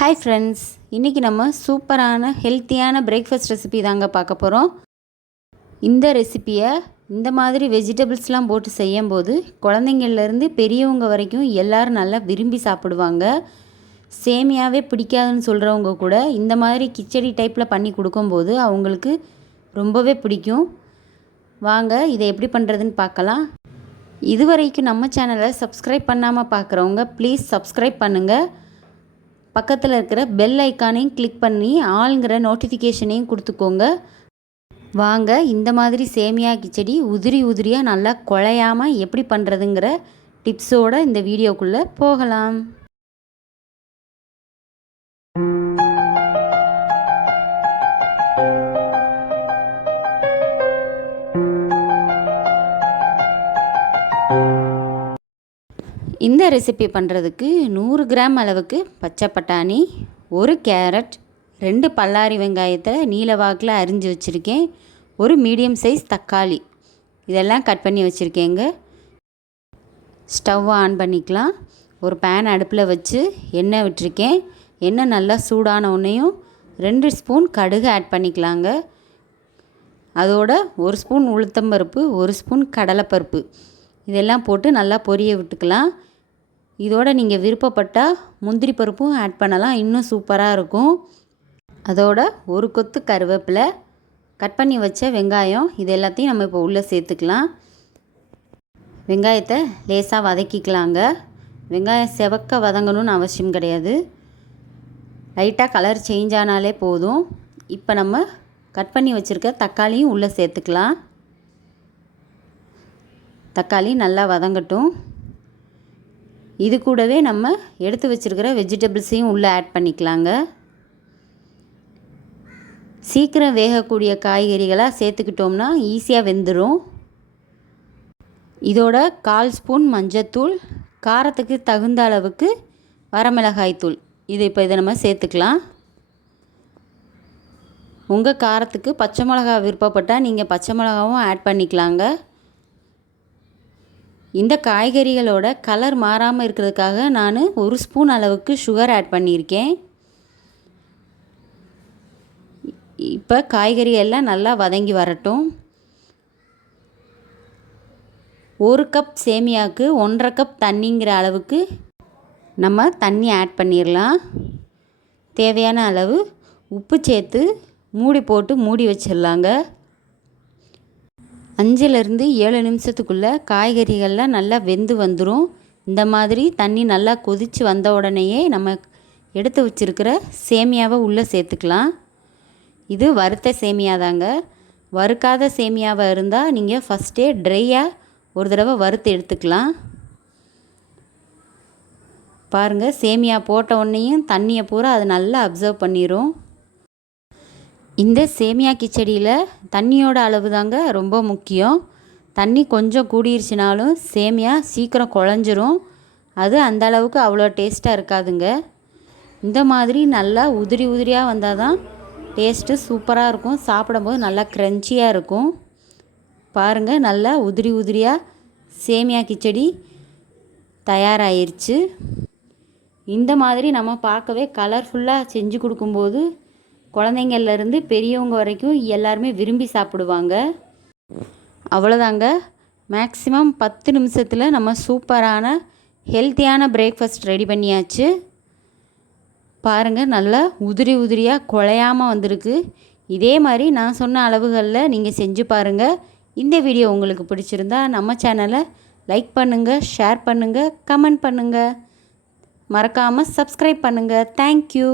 Hi friends, இன்றைக்கி நம்ம சூப்பரான ஹெல்த்தியான பிரேக்ஃபாஸ்ட் ரெசிபி தாங்க பார்க்க போகிறோம். இந்த ரெசிப்பியை இந்த மாதிரி வெஜிடபிள்ஸ்லாம் போட்டு செய்யும்போது குழந்தைங்கள்லேருந்து பெரியவங்க வரைக்கும் எல்லோரும் நல்லா விரும்பி சாப்பிடுவாங்க. சேமியாவே பிடிக்காதுன்னு சொல்கிறவங்க கூட இந்த மாதிரி கிச்சடி டைப்பில் பண்ணி கொடுக்கும்போது அவங்களுக்கு ரொம்பவே பிடிக்கும். வாங்க இதை எப்படி பண்ணுறதுன்னு பார்க்கலாம். இது வரைக்கும் நம்ம சேனலை சப்ஸ்கிரைப் பண்ணாமல் பார்க்குறவங்க ப்ளீஸ் சப்ஸ்கிரைப் பண்ணுங்கள். பக்கத்தில் இருக்கிற பெல் ஐக்கானையும் கிளிக் பண்ணி ஆளுங்கிற நோட்டிஃபிகேஷனையும் கொடுத்துக்கோங்க. வாங்க இந்த மாதிரி சேமியா கிச்சடி உதிரியாக நல்லா குழையாமல் எப்படி பண்ணுறதுங்கிற டிப்ஸோடு இந்த வீடியோக்குள்ளே போகலாம். இந்த ரெசிபி பண்ணுறதுக்கு 100 கிராம் அளவுக்கு பச்சை பட்டாணி, 1 கேரட், 2 பல்லாரி வெங்காயத்தை நீல வாக்கில் அரிஞ்சு வச்சுருக்கேன், ஒரு மீடியம் சைஸ் தக்காளி இதெல்லாம் கட் பண்ணி வச்சுருக்கேங்க. ஸ்டவ்வை ஆன் பண்ணிக்கலாம். ஒரு பேன் அடுப்பில் வச்சு எண்ணெய் விட்டுருக்கேன். எண்ணெய் நல்லா சூடான உடனேயும் 2 ஸ்பூன் கடுகு ஆட் பண்ணிக்கலாங்க. அதோட 1 ஸ்பூன் உளுத்தம்பருப்பு, 1 ஸ்பூன் கடலைப்பருப்பு இதெல்லாம் போட்டு நல்லா பொரிய விட்டுக்கலாம். இதோட நீங்கள் விருப்பப்பட்டால் முந்திரி பருப்பும் ஆட் பண்ணலாம், இன்னும் சூப்பராக இருக்கும். அதோட ஒரு கொத்து கருவேப்பிலை, கட் பண்ணி வச்ச வெங்காயம் இது எல்லாத்தையும் நம்ம இப்போ உள்ளே சேர்த்துக்கலாம். வெங்காயத்தை லேசாக வதக்கிக்கலாங்க. வெங்காயம் செவக்க வதங்கணும்னு அவசியம் கிடையாது, லைட்டாக கலர் சேஞ்ச் ஆனாலே போதும். இப்போ நம்ம கட் பண்ணி வச்சுருக்க தக்காளியும் உள்ளே சேர்த்துக்கலாம். தக்காளி நல்லா வதங்கட்டும். இது கூடவே நம்ம எடுத்து வச்சுருக்கிற வெஜிடபிள்ஸையும் உள்ளே ஆட் பண்ணிக்கலாங்க. சீக்கிரம் வேகக்கூடிய காய்கறிகளாக சேர்த்துக்கிட்டோம்னா ஈஸியாக வெந்துடும். இதோட 1/4 ஸ்பூன் மஞ்சத்தூள், காரத்துக்கு தகுந்த அளவுக்கு வரமிளகாய் தூள் இதை நம்ம சேர்த்துக்கலாம். உங்கள் காரத்துக்கு பச்சை மிளகா விருப்பப்பட்டால் நீங்கள் பச்சை மிளகாவும் ஆட் பண்ணிக்கலாங்க. இந்த காய்கறிகளோட கலர் மாறாமல் இருக்கிறதுக்காக நான் 1 ஸ்பூன் அளவுக்கு சுகர் ஆட் பண்ணியிருக்கேன். இப்போ காய்கறி எல்லாம் நல்லா வதங்கி வரட்டும். 1 கப் சேமியாவுக்கு 1.5 கப் தண்ணிங்கிற அளவுக்கு நம்ம தண்ணி ஆட் பண்ணிடலாம். தேவையான அளவு உப்பு சேர்த்து மூடி போட்டு மூடி வச்சிடலாங்க. 5லேருந்து 7 நிமிஷத்துக்குள்ளே காய்கறிகள்லாம் நல்லா வெந்து வந்துடும். இந்த மாதிரி தண்ணி நல்லா கொதித்து வந்த உடனேயே நம்ம எடுத்து வச்சுருக்கிற சேமியாவை உள்ளே சேர்த்துக்கலாம். இது வறுத்த சேமியா தாங்க. வறுக்காத சேமியாவாக இருந்தால் நீங்கள் ஃபஸ்ட்டே ட்ரையாக ஒரு தடவை வறுத்து எடுத்துக்கலாம். பாருங்கள், சேமியா போட்ட உடனேயும் தண்ணியை பூரா அது நல்லா அப்சர்வ் பண்ணிடும். இந்த சேமியா கிச்சடியில் தண்ணியோட அளவு தாங்க ரொம்ப முக்கியம். தண்ணி கொஞ்சம் கூடிருச்சுனாலும் சேமியா சீக்கிரம் குழஞ்சிரும். அது அந்த அளவுக்கு அவ்வளோ டேஸ்ட்டாக இருக்காதுங்க. இந்த மாதிரி நல்லா உதிரியாக வந்தால் தான் டேஸ்ட்டு சூப்பராக இருக்கும். சாப்பிடும்போது நல்லா க்ரன்ச்சியாக இருக்கும். பாருங்கள், நல்லா உதிரியாக சேமியா கிச்சடி தயாராகிருச்சு. இந்த மாதிரி நம்ம பார்க்கவே கலர்ஃபுல்லாக செஞ்சு கொடுக்கும்போது குழந்தைங்கள்லேருந்து பெரியவங்க வரைக்கும் எல்லாருமே விரும்பி சாப்பிடுவாங்க. அவ்வளோதாங்க, மேக்ஸிமம் 10 நிமிஷத்தில் நம்ம சூப்பரான ஹெல்த்தியான பிரேக்ஃபாஸ்ட் ரெடி பண்ணியாச்சு. பாருங்கள், நல்லா உதிரியாக குழையாமல் வந்திருக்கு. இதே மாதிரி நான் சொன்ன அளவுகளில் நீங்கள் செஞ்சு பாருங்கள். இந்த வீடியோ உங்களுக்கு பிடிச்சிருந்தா நம்ம சேனலை லைக் பண்ணுங்கள், ஷேர் பண்ணுங்கள், கமெண்ட் பண்ணுங்கள், மறக்காமல் சப்ஸ்கிரைப் பண்ணுங்கள். தேங்க்யூ.